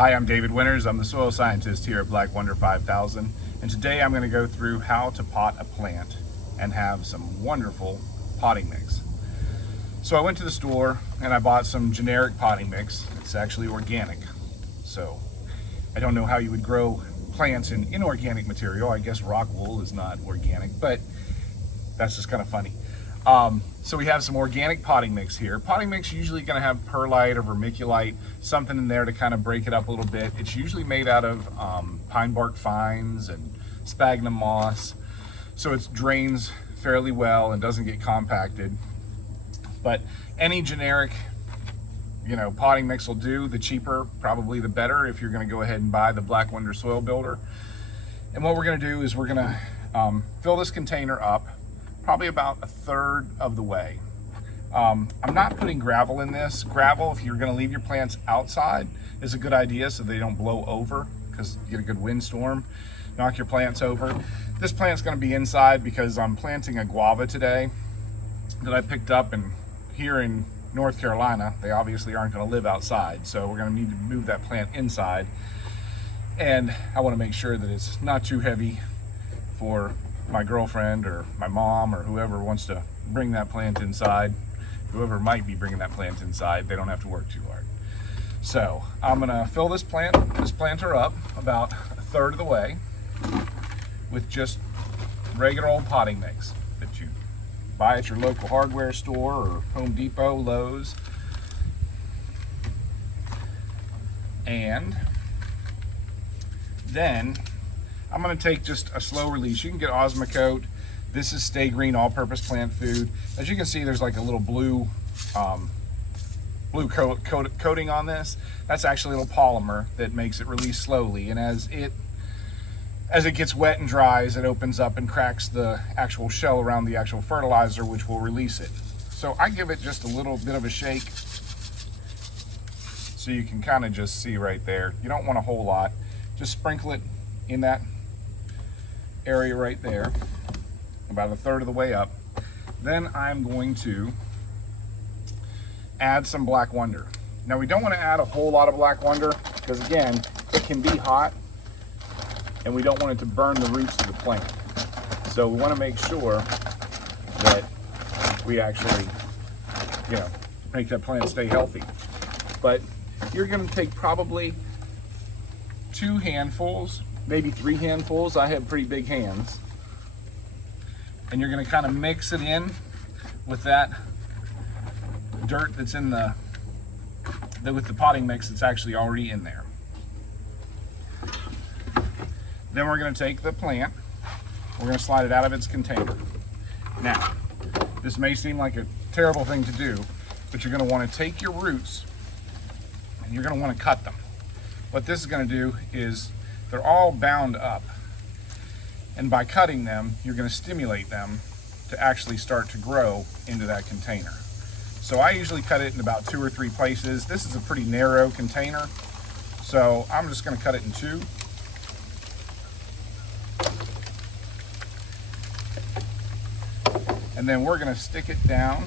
Hi, I'm David Winters. I'm the soil scientist here at BlackWonder5000, and today I'm going to go through how to pot a plant and have some wonderful potting mix. So I went to the store and I bought some generic potting mix. It's actually organic. So I don't know how you would grow plants in inorganic material. I guess rock wool is not organic, but that's just kind of funny. So we have some organic potting mix here. Potting mix usually going to have perlite or vermiculite, something in there to kind of break it up a little bit. It's usually made out of pine bark fines and sphagnum moss, so it drains fairly well and doesn't get compacted. But any generic, potting mix will do. The cheaper, probably the better if you're going to go ahead and buy the BlackWonder Soil Builder. And what we're going to do is we're going to fill this container up probably about a third of the way. I'm not putting gravel in this. Gravel, if you're going to leave your plants outside, is a good idea so they don't blow over, because you get a good windstorm, knock your plants over. This plant's going to be inside because I'm planting a guava today that I picked up, and here in North Carolina, they obviously aren't going to live outside, so we're going to need to move that plant inside. And I want to make sure that it's not too heavy for my girlfriend or my mom or whoever wants to bring that plant inside. Whoever might be bringing that plant inside, they don't have to work too hard. So I'm gonna fill this planter up about a third of the way with just regular old potting mix that you buy at your local hardware store or Home Depot, Lowe's. And then I'm going to take just a slow release. You can get Osmocote. This is Stay Green all-purpose plant food. As you can see, there's like a little blue coating on this. That's actually a little polymer that makes it release slowly. And as it gets wet and dries, it opens up and cracks the actual shell around the actual fertilizer, which will release it. So I give it just a little bit of a shake, so you can kind of just see right there. You don't want a whole lot. Just sprinkle it in that area right there, about a third of the way up. Then I'm going to add some BlackWonder. Now we don't want to add a whole lot of BlackWonder because again, it can be hot and we don't want it to burn the roots of the plant. So we want to make sure that we actually, make that plant stay healthy. But you're going to take probably 2 handfuls, maybe 3 handfuls. I have pretty big hands. And you're going to kind of mix it in with that dirt that's in with the potting mix that's actually already in there. Then we're going to take the plant, we're going to slide it out of its container. Now, this may seem like a terrible thing to do, but you're going to want to take your roots and you're going to want to cut them. What this is going to do is they're all bound up, and by cutting them, you're going to stimulate them to actually start to grow into that container. So I usually cut it in about 2 or 3 places. This is a pretty narrow container, so I'm just going to cut it in 2. And then we're going to stick it down.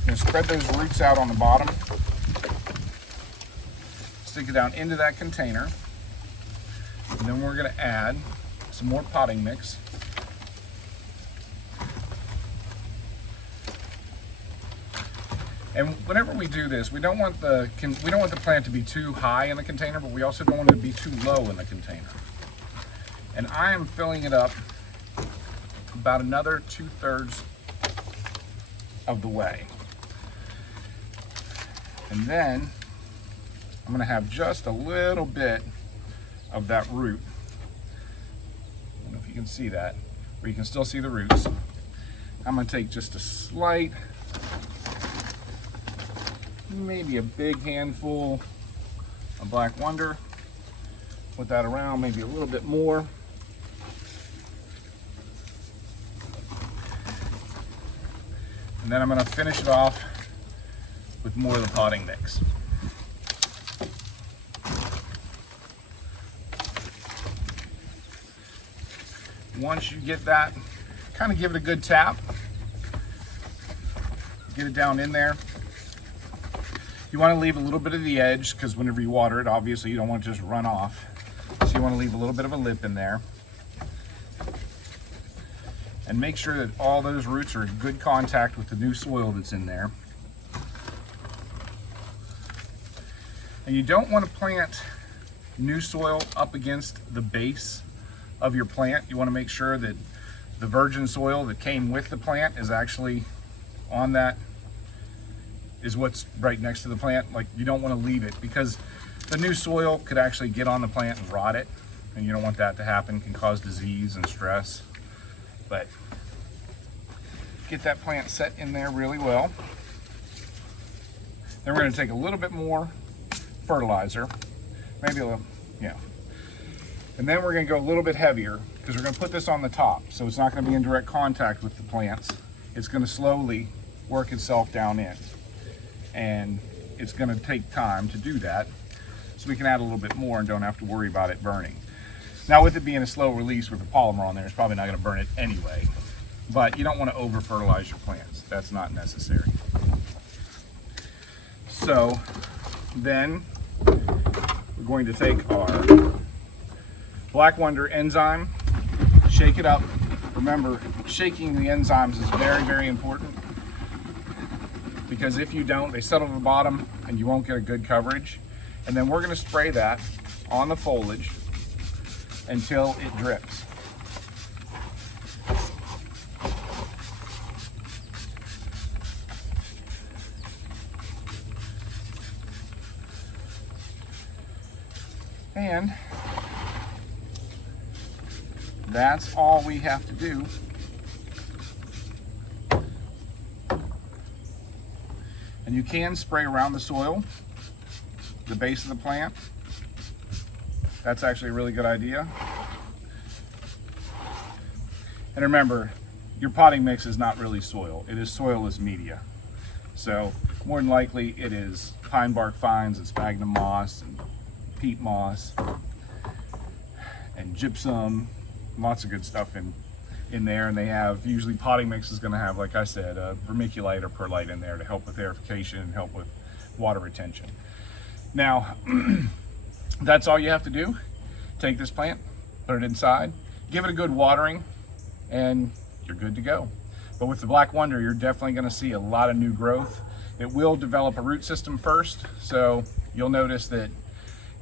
I'm going to spread those roots out on the bottom. Stick it down into that container. And then we're going to add some more potting mix. And whenever we do this, we don't want the plant to be too high in the container, but we also don't want it to be too low in the container. And I am filling it up about another 2/3 of the way. And then I'm going to have just a little bit of that root. I don't know if you can see that, or you can still see the roots. I'm going to take just a slight, maybe a big handful of BlackWonder, put that around, maybe a little bit more. And then I'm going to finish it off with more of the potting mix. Once you get that, kind of give it a good tap. Get it down in there. You want to leave a little bit of the edge because whenever you water it, obviously you don't want to just run off. So you want to leave a little bit of a lip in there. And make sure that all those roots are in good contact with the new soil that's in there. And you don't want to plant new soil up against the base of your plant. You want to make sure that the virgin soil that came with the plant is actually on that, is what's right next to the plant. Like, you don't want to leave it because the new soil could actually get on the plant and rot it, and you don't want that to happen. It can cause disease and stress. But get that plant set in there really well. Then we're going to take a little bit more fertilizer, maybe a little, yeah. And then we're going to go a little bit heavier because we're going to put this on the top, so it's not going to be in direct contact with the plants. It's going to slowly work itself down in, and it's going to take time to do that, so we can add a little bit more and don't have to worry about it burning. Now, with it being a slow release with the polymer on there, it's probably not going to burn it anyway, but you don't want to over fertilize your plants. That's not necessary. So then we're going to take our BlackWonder enzyme, shake it up. Remember, shaking the enzymes is very, very important, because if you don't, they settle to the bottom and you won't get a good coverage. And then we're going to spray that on the foliage until it drips. And that's all we have to do. And you can spray around the soil, the base of the plant. That's actually a really good idea. And remember, your potting mix is not really soil. It is soilless media. So more than likely it is pine bark fines and sphagnum moss and peat moss and gypsum, lots of good stuff in there. And they have, usually potting mix is going to have, like I said, a vermiculite or perlite in there to help with aerification and help with water retention. Now, that's all you have to do. Take this plant, put it inside, give it a good watering, and you're good to go. But with the BlackWonder, you're definitely going to see a lot of new growth. It will develop a root system first, so you'll notice that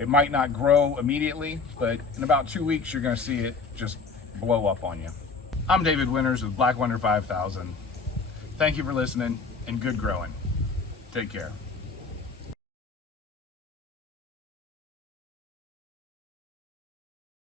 it might not grow immediately, but in about 2 weeks, you're going to see it just blow up on you. I'm David Winters with BlackWonder5000. Thank you for listening, and good growing. Take care.